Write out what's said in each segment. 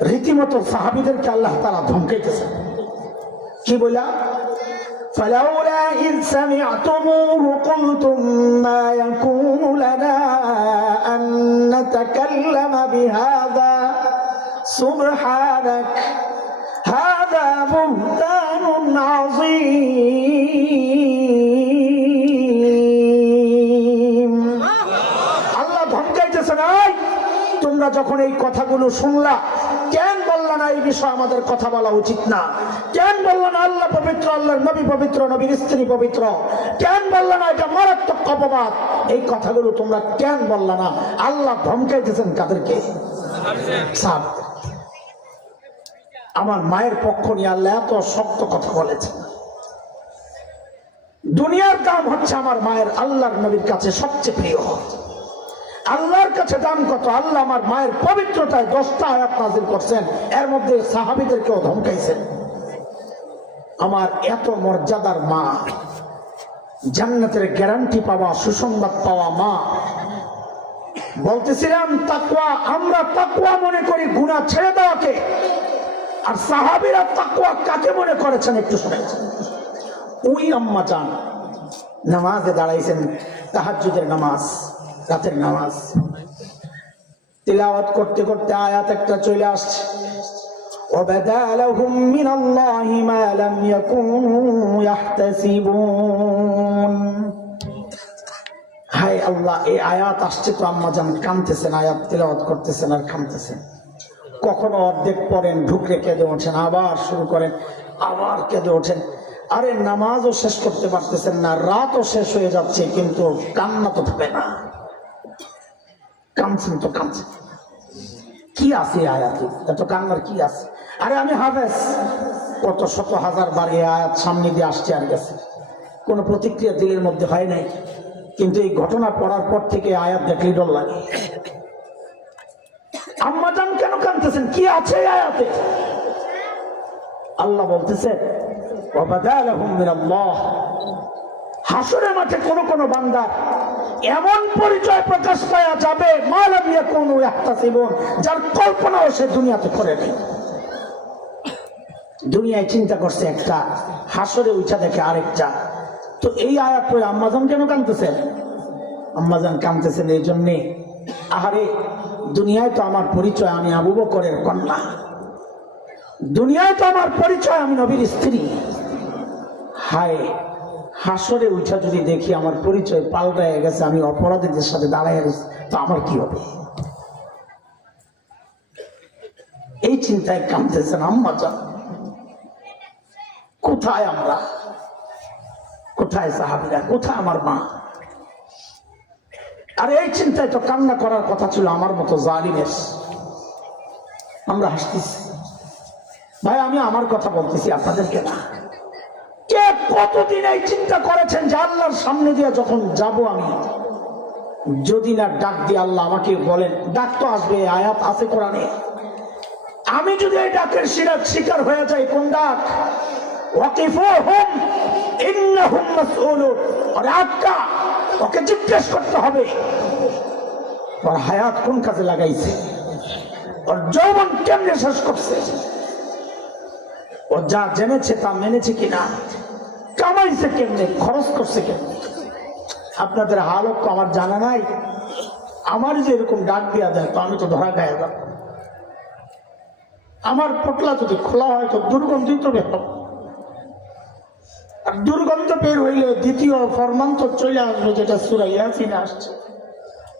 রীতিমতো সাহাবীদেরকে আল্লাহ তাআলা ধমকাইতেছেন। কি বলা? ফালাউলা ইয সামি'তুমুহু কুলতুম মা ইয়াকুনু লানা আন নাতাকাল্লামা বিহাযা সুবহানাক হাযা বুহতানুন আযীম। আল্লাহ ধমকাইতেছেন, তোমরা যখন এই কথাগুলো শুনলা, কেন বললা না এই বিষয়ে আমাদের কথা বলা উচিত না? কেন বললা না আল্লাহ পবিত্র, আল্লাহর নবী পবিত্র, নবীর স্ত্রী পবিত্র? কেন বললা না এটা মারাত্মক অপবাদ? এই কথাগুলো তোমরা কেন বললা না? আল্লাহ ধমকাইতেছেন কাদেরকে? আমার মায়ের পক্ষ নিয়ে আল্লাহ এত শক্ত কথা বলেছেন। দুনিয়ার দাম হচ্ছে আমার মায়ের আল্লাহর নবীর কাছে সবচেয়ে প্রিয়। আল্লাহর কাছে দাম কত? আল্লাহ আমার মায়ের পবিত্রতায় 10টা আয়াত নাযিল করছেন, এর মধ্যে সাহাবীদেরকেও ধমকাইছেন। আমার এত মর্যাদার মা, জান্নাতের গ্যারান্টি পাওয়া, সুসংবাদ পাওয়া মা। বলতেছিলাম তাকওয়া, আমরা তাকওয়া মনে করি গুনাহ ছেড়ে দেওয়াকে, আর সাহাবীরা তাকওয়া কাকে মনে করেছেন একটু শুনেন। ওই আম্মা জান নামাজে দাঁড়াইছেন, তাহাজ্জুদের নামাজ, রাতের নামাজ তিলাওয়াত করতে করতে আয়াত একটা চলে আসছে, ওয়াবাদা লাহুম মিনাল্লাহি মা লাম ইয়াকুনু ইয়াহতাসিবুন। হায় আল্লাহ, এই আয়াত আসছে তো আম্মা জান কাঁদতেছেন, আয়াত তিলাওয়াত করতেছেন আর কাঁদতেছেন। কখনো অর্ধেক পড়েন, ঢুকরে কেঁদে ওঠেন, আবার শুরু করেন, আবার কেঁদে ওঠেন। আরে নামাজও শেষ করতে পারতেছেন না, রাতও শেষ হয়ে যাচ্ছে, কিন্তু কান্না তো থাকবে না। কাঁদছেন তো কাঁদছেন, কি আছে আয়াতে? এত কান্নার কি আছে? আরে আমি হাফেজ, কত শত হাজার বার এই আয়াত সামনে দিয়ে আসছে আর গেছে, কোনো প্রতিক্রিয়া দিলের মধ্যে হয় নাই। কিন্তু এই ঘটনা পড়ার পর থেকে আয়াত দেখলেই ডর লাগে। আম্মা জান কেন কাঁদতেছেন? কি আছে আয়াতে? আল্লাহ বলতেছে ওয়াবাদা লাহুম মিনাল্লাহ। হাসরের মাঠে কোন কোন বান্দা এমন পরিচয় প্রকাশ পাওয়া যাবে মা লাম ইয়াকুনু ইয়াহতাসিবুন, যার কল্পনাও সে দুনিয়াতে করে নেই। দুনিয়ায় চিন্তা করছে একটা, হাসরে উঠা দেখে আরেকটা। তো এই আয়াত পড়ে আম্মাজান কেন কাঁদতেছেন? আম্মাজান কাঁদতেছেন এই জন্যে, আহারে দুনিয়ায় তো আমার পরিচয় আমি আবু বকরের কন্যা, দুনিয়ায় তো আমার পরিচয় আমি নবীর স্ত্রী। হায়, হাসরে উঠা যদি দেখি আমার পরিচয় পাল্টায় গেছে, আমি অপরাধীদের সাথে দাঁড়ায় গেছি, তো আমার কি হবে? এই চিন্তায় কাঁদতেছেন আম্মাজান। কোথায় আমরা? কোথায় সাহাবীরা? কোথায় আমার মা? আর এই চিন্তায় তো কান্না করার কথা ছিল আমার মতো জালিমের। আমরা হাসতেছি। ভাই, আমি আমার কথা বলতেছি, আপনাদেরকে না। কে কতদিন এই চিন্তা করেছেন যে আল্লাহর সামনে দিয়ে যখন যাব আমি, যদি না ডাক দিয়ে আল্লাহ আমাকে বলেন, ডাক তো আসবে, আয়াত আছে কোরআনে, আমি যদি এই ডাকের শিকার হয়ে যাই, কোন ডাক? ওয়াকিফুহুম ইন্নাহুম মাসউলুন। আর আটকা, ওকে জিজ্ঞেস করতে হবে ওর হায়াত কোন কাজে লাগাইছে, ওর যৌবন কেমনে শেষ করছে, ও যা জেনেছে তা মেনেছে কিনা, কামাইছে কেমনে, খরচ করছে কেমনে। আপনাদের হালত তো আমার জানা নাই। আমার যে এরকম ডাক দেওয়া যায় তো আমি তো ধরা গায়ে যাব। আমার পটলা যদি খোলা হয় তো দুর্গন্ধিত বের হবে, আর দুর্গন্ধ বের হইলে দ্বিতীয় ফরমান তো চলে আসবে, যেটা সূরা ইয়াসিনে আসছে।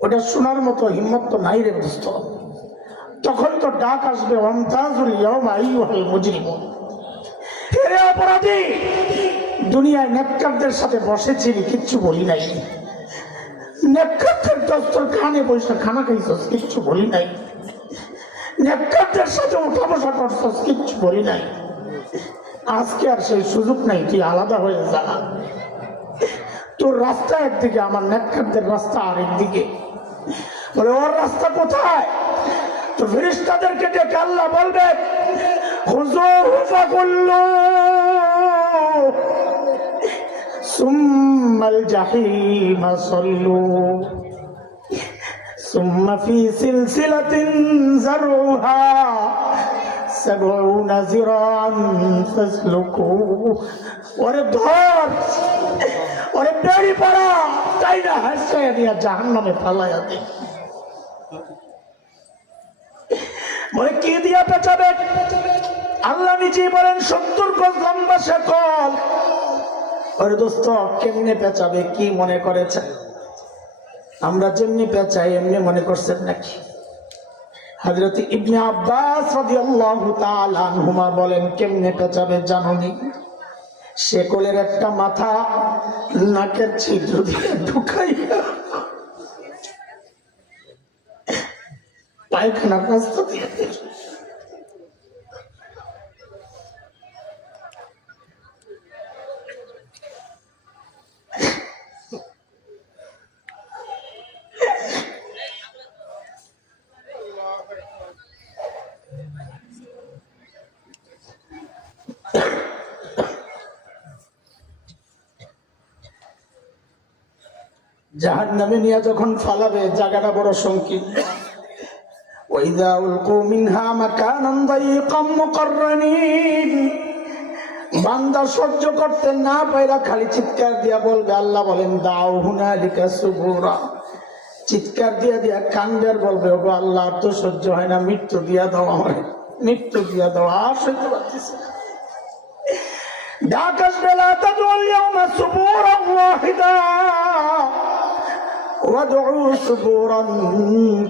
ওটা শোনার মতো হিম্মত তো নাই রে দোস্ত। তখন তো ডাক আসবে, ওয়ামতাজুল ইয়াওমা আইয়ুহাল মুজরিমুন। হে অপরাধী, দুনিয়ায় নেককারদের সাথে বসেছিলি, কিচ্ছু বলি নাই। নেককারদের দস্তরখানে বসে খানা খাইছস, কিচ্ছু বলি নাই। নেককারদের সাথে উঠা বসা করছস, কিচ্ছু বলি নাই। আজকে আর সেই সুযোগ নাই, তুই আলাদা হয়ে যা। তোর রাস্তা একদিকে, আমার নেককারদের রাস্তা আরেকদিকে। বলে ওর রাস্তা কোথায়? তো ফেরেশতাদেরকে ডেকে আল্লাহ বলবে, খুযূহু ফাগুল্লু সুম্মাল জাহিমা সাল্লু সুম্মা ফি সিলসিলাতিন যারউহা 70 জিরান ফাসলুকু। ওরে ধর, ওরে বেড়ি পড়া, তাই না হাসকায়া দিয়া জাহান্নামে ফালাইয়া দে। বলে কি দিয়া পেঁচাবে? আল্লাহ নিজেই বলেন 70 গজ লম্বা শেকল। ওরে দোস্ত কেমনে পেঁচাবে? কি মনে করেছে আমরা যেমনি পেঁচাই এমনি মনে করছেন নাকি? হযরত ইবনে আব্বাস রাদিয়াল্লাহু তাআলা আনহুমা বলেন কেমনে পেঁচাবে জানোনি? শেকলের একটা মাথা নাকের ছিদ্র দিয়ে ঢুকাইয়া পায়খানার রাস্তা দিয়ে জাহান্নামে নিয়ে যখন ফালাবে জায়গাটা বড় সংকীর্ণ। ওয়াইযা উলকু মিনহা মাকানান দায়ীকাম মুকাররানিন। বান্দা সহ্য করতে না পাইরা খালি চিৎকার দিয়া বলবে, আল্লাহ বলেন দাউ হুনালিকা সুবুরা। চিৎকার দিয়া দিয়া কান্দে আর বলবে, ওগো আল্লাহ আর তো সহ্য হয় না, মৃত্যু দিয়া দাও, আমার মৃত্যু দিয়া দাও, আর সহ্য করতেছি না। ডাক আসবে লা তাদউল ইয়াওমা সুবুরান ওয়াহিদা ওয়াদউ সুবুরান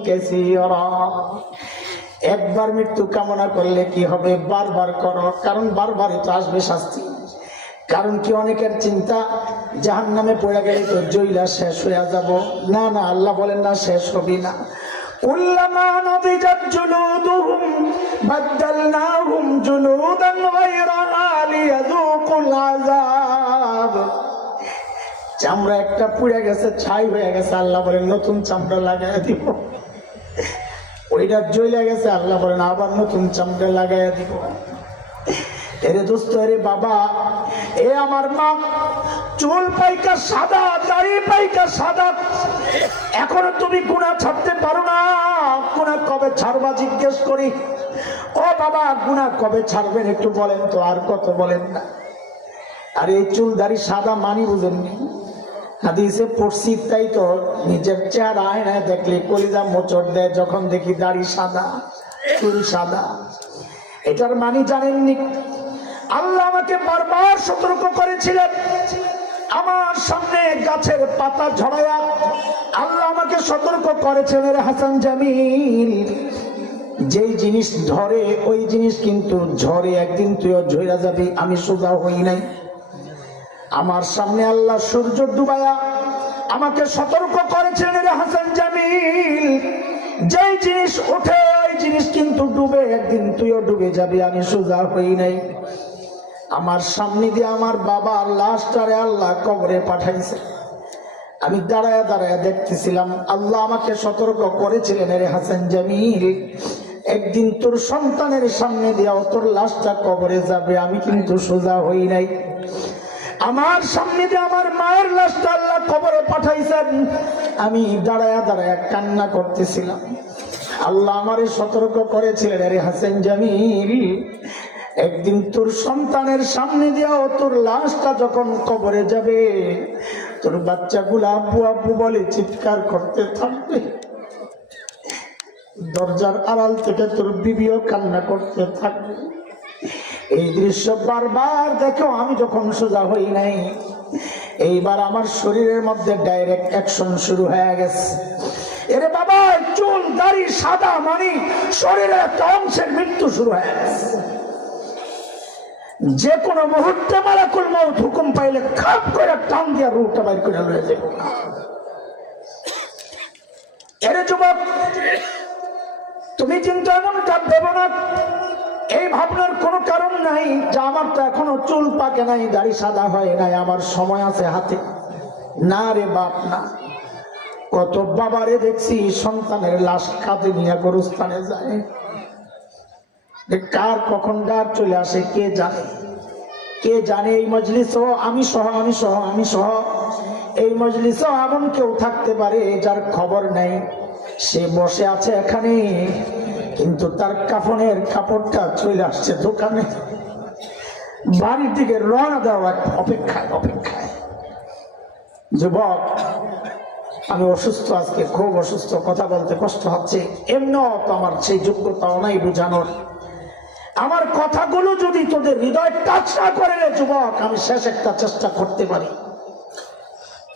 কাসীরা। একবার মৃত্যু কামনা করলে কি হবে? বারবার করো, কারণ বারবারই তো আসবে শাস্তি। কারণ কি অনেকের চিন্তা জাহান্নামে পড়ে গেলে তো জইলা শেষ হয়ে যাব। না না, আল্লাহ বলেন না শেষ হবি না। কুল্লামা নাদিজাত জুলুদুহুম বাদদালনাহুম জুলুদান গায়রাহা লিয়াযুকুল আযাব। চামড়া একটা পুড়ে গেছে, ছাই হয়ে গেছে, আল্লাহ বলেন নতুন চামড়া লাগাইয়া দিব। ওইটা জ্বলে গেছে, আল্লাহ বলেন আবার নতুন চামড়া লাগাইয়া দিব। এরে দোস্ত, এরে বাবা, এ আমার মা, চুল পাইকা সাদা, দাড়ি পাইকা সাদা, এখনো তুমি গুনাহ ছাড়তে পারো না। গুনাহ কবে ছাড়বা জিজ্ঞেস করি? ও বাবা, গুনাহ কবে ছাড়বেন একটু বলেন তো, আর কত বলেন না। আর এই চুল দাড়ি সাদা মানি বুঝেননি? হাদিসে পড়ছি, তাই তো নিজের চেহারা আয়নায় দেখলে কলিজা মোচড় দেয় যখন দেখি দাড়ি সাদা, চুল সাদা। এটার মানি জানেননি? আল্লাহ আমাকে বারবার সতর্ক করেছিলেন। আমার সামনে গাছের পাতা ঝরায়া আল্লাহ আমাকে সতর্ক করেছেন, রে হাসান জামিল, যেই জিনিস ধরে ওই জিনিস কিন্তু ঝরে, একদিন তুইও ঝরা যাবি। আমি সোজা হই নাই। আমার সামনে আল্লাহ সূর্য ডুবায়া আমাকে সতর্ক করেছেন, রে হাসান জামিল, যেই জিনিস ওঠে ওই জিনিস কিন্তু ডুবে, একদিন তুইও ডুবে যাবি। আমি সোজা হই নাই। আমার সামনে দিয়ে আমার বাবা লাশটারে আল্লাহ কবরে পাঠাইছে। আমি দাঁড়ায় দাঁড়ায় দেখতেছিলাম। আল্লাহ আমাকে সতর্ক করেছিলেন, রে হাসান জামিল, একদিন তোর সন্তানের সামনে দিয়াও তোর লাশটা কবরে যাবে। আমি কিন্তু সোজা হই নাই। আমার সামনে দিয়ে আমার মায়ের লাশটা আল্লাহ কবরে পাঠাইছেন। আমি দাঁড়ায় দাঁড়ায় কান্না করতেছিলাম। আল্লাহ আমারে সতর্ক করেছিলেন, রে হাসান জামিল, একদিন তোর সন্তানের সামনে দিয়েও তোর লাশটা যখন কবরে যাবে, তোর বাচ্চাগুলো আব্বু আব্বু বলে চিৎকার করতে থাকবে। দরজার আড়াল থেকে তোর বিবিও কান্না করতে থাকবে। এই দৃশ্য বারবার দেখো আমি যখন সোজা হই নাই। এইবার আমার শরীরের মধ্যে ডাইরেক্ট অ্যাকশন শুরু হয়ে গেছে। এরে বাবা, চুল দাড়ি সাদা মানে শরীরের একটা অংশের মৃত্যু শুরু হয়ে গেছে। যে কোনো মুহূর্তে মালাকুল মউত হুকুম পাইলে খাপ করে টান দিয়া রূহটা বাইর করে লয়ে যাব। এরে যুবক, তুমি কিন্তু এমনটা ভেবো না। এই ভাবনার কোনো কারণ নাই যে আমার তো এখনো চুল পাকে নাই, দাড়ি সাদা হয় নাই, আমার সময় আছে হাতে। না রে বাপ, না। কত বাবারে দেখছি সন্তানের লাশ কাঁধে নিয়ে গরুস্থানে যায়। কার কখন গার চলে আসে কে জানে, কে জানে। এই মজলিসও আমি সহ এই মজলিসও এমন কেউ থাকতে পারে যার খবর নাই। সে বসে আছে এখানে, কিন্তু তার কাফনের কাপড়টা চলে আসছে দোকানে, বাড়ির দিকে রওনা দেওয়া অপেক্ষায় অপেক্ষায়। যুবক, আমি অসুস্থ, আজকে খুব অসুস্থ, কথা বলতে কষ্ট হচ্ছে, এমনিও তো আমার সেই যোগ্যতাও নাই বুঝানোর। আমার কথাগুলো যদি তোদের হৃদয় টাচ না করে রে যুবক, আমি শেষ একটা চেষ্টা করতে পারি।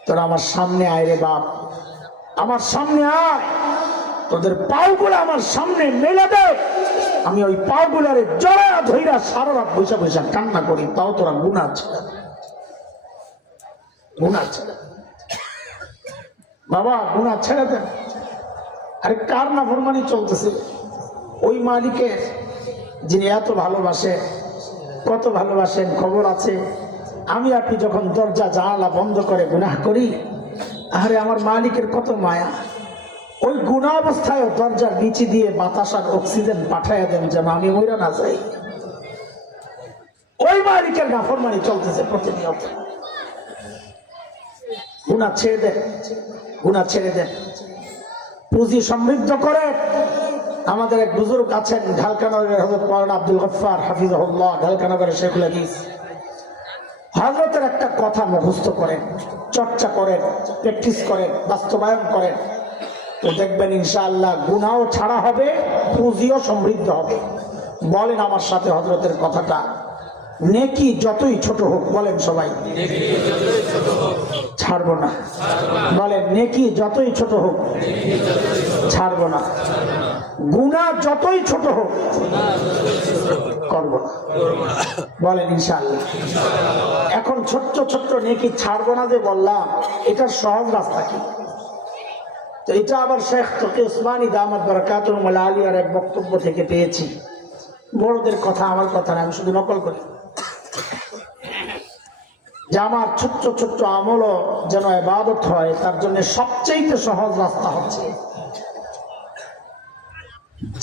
তোরা আমার সামনে আয় রে বাপ, আমার সামনে আয়, তোদের পাওগুলো আমার সামনে মেলে দে, আমি ওই পাওগুলারে জড়া ধইরা সারা রাত বৈশা বৈশা কান্না করি, তাও তোরা গুনাহ ছেড়ে গুনাহ ছেড়ে বাবা, গুনাহ ছেড়ে দেন। আরে কার নাফরমানি চলতেছে? ওই মালিকের যিনি এত ভালোবাসে, কত ভালোবাসেন খবর আছে। আমি আপনি যখন দরজা জানালা বন্ধ করে গুনাহ করি, আরে আমার মালিকের কত মায়া। ওই গুনাহ অবস্থায় দরজার নিচে দিয়ে বাতাস আর অক্সিজেন পাঠাইয়া দেন যেন আমি মইরা না যাই। ওই মালিকের নাফরমানি চলতেছে প্রতিনিয়ত। গুনাহ ছেড়ে দেন, গুনাহ ছেড়ে দেন, পুঁজি সমৃদ্ধ করে। আমাদের এক বুজুর্গ আছেন ঢালকানগরের, হযরত মাওলানা আব্দুল গফফার হাফিজাহুল্লাহ, ঢালকানগরের শেখুল হাদিস। হযরতের একটা কথা মুখস্থ করেন, চর্চা করেন, প্র্যাকটিস করেন, বাস্তবায়ন করেন, তো দেখবেন ইনশাআল্লাহ গুনাহও ছাড়া হবে, পুঁজিও সমৃদ্ধ হবে। বলেন আমার সাথে হযরতের কথাটা, নেকি যতই ছোট হোক, বলেন সবাই, ছাড়বো না। বলেন, নেকি যতই ছোট হোক ছাড়বো না, গুনাহ যতই ছোট হোক করবো না। বলেন ইনশাআল্লাহ। এখন ছোট্ট ছোট্ট নেকি ছাড়বো না যে বললাম, এটার সহজ রাস্তা কি? তো এটা আবার শেখ তকি উসমানী দামাত বারাকাতুহু আলিয়ার এক বক্তব্য থেকে পেয়েছি। বড়দের কথা, আমার কথা না, আমি শুধু নকল করি। যে আমার ছোট্ট ছোট্ট আমলও যেন ইবাদত হয়, তার জন্য সবচেয়ে সহজ রাস্তা হচ্ছে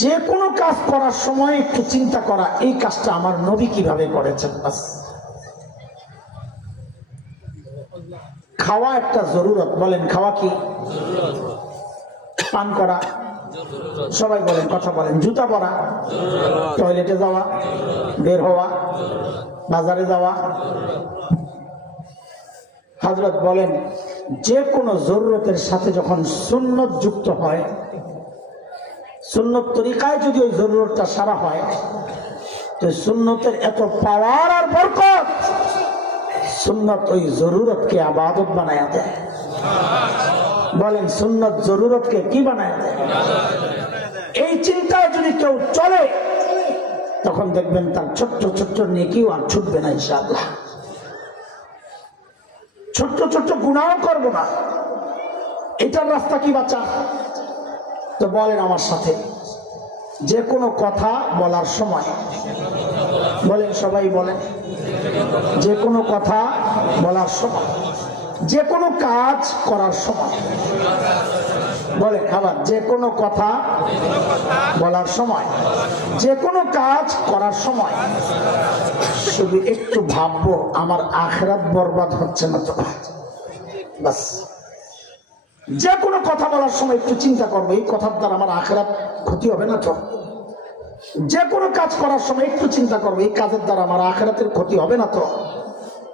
যে কোনো কাজ করার সময় একটু চিন্তা করা, এই কাজটা আমার নবী কিভাবে করেছেন। বাস, খাওয়া একটা জরুরত, বলেন খাওয়া কি? পান করা, সবাই বলেন, কথা বলেন। জুতা পরা, টয়লেটে যাওয়া, বের হওয়া, বাজারে যাওয়া। হযরত বলেন, যে কোনো জরুরতের সাথে যখন সুন্নত যুক্ত হয়, সুন্নত তরিকায় যদি ওই জরুরতটা সারা হয়, তো সুন্নতের এত পাওয়ার আর বরকত, সুন্নত ওই জরুরতকে ইবাদত বানায়া দেয়। বলেন, সুন্নত জরুরতকে কি বানায় দেয়? এই চিন্তায় যদি কেউ চলে, তখন দেখবেন তার ছোট্ট ছোট্ট নেকিও আর ছুটবে না ইনশাআল্লাহ। ছোট্ট ছোট্ট গুনাহ করবো না, এটার রাস্তা কি বাঁচা? তো বলেন আমার সাথে, যে কোনো কথা বলার সময়, বলেন সবাই বলেন, যে কোনো কথা বলার সময়, যে কোনো কাজ করার সময়, বলেন আবার, যে কোনো কথা বলার সময়, যে কোনো কাজ করার সময় শুধু একটু ভাববো আমার আখিরাত বরবাদ হচ্ছে না তো। বাস, যে কোনো কথা বলার সময় একটু চিন্তা করবো, এই কথার দ্বারা আমার আখিরাত ক্ষতি হবে না তো। যে কোনো কাজ করার সময় একটু চিন্তা করবো, এই কাজের দ্বারা আমার আখিরাতের ক্ষতি হবে না তো।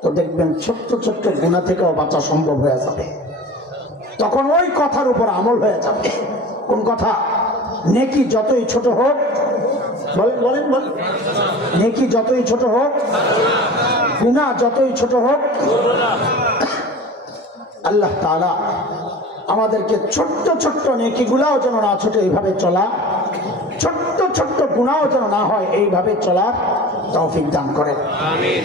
তো দেখবেন ছোট্ট ছোট্ট গুনাহ থেকেও বাঁচা সম্ভব হয়ে যাবে। তখন ওই কথার উপর আমল হয়ে যাবে। কোন কথা? নেকি যতই ছোট হোক, বলেন বলেন বলেন, নেকি যতই ছোট হোক, গুনাহ যতই ছোট হোক, আল্লাহ তাআলা আমাদেরকে ছোট্ট ছোট্ট নেকিগুলাও যেন না ছোট, এইভাবে চলা, ছোট্ট ছোট্ট গুনাহও যেন না হয়, এইভাবে চলার তৌফিক দান করেন। আমিন।